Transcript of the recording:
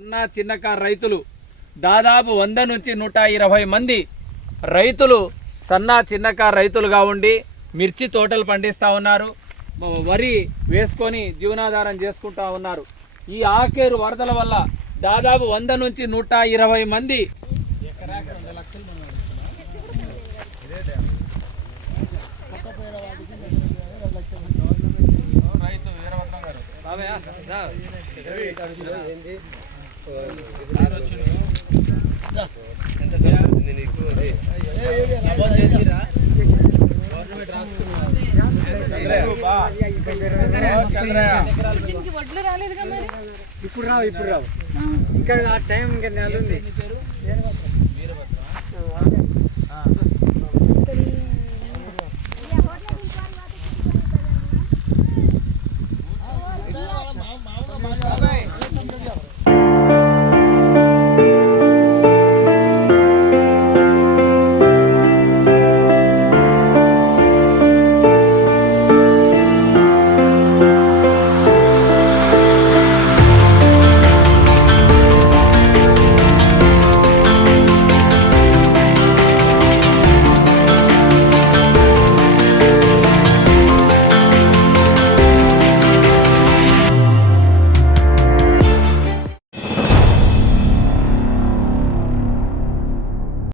సన్న చిన్నకారు రైతులు దాదాపు 100 నుంచి 120 మంది రైతులు సన్న చిన్నకారు రైతులుగా ఉండి మిర్చి తోటలు పండిస్తూ ఉన్నారు, వరి వేసుకొని జీవనాధారం చేసుకుంటూ ఉన్నారు. ఈ ఆకేరు వరదల వల్ల దాదాపు 100 నుంచి 120 మంది ఇప్పుడు రావు ఇంకా ఆ టైం ఇంకా నెల ఉంది.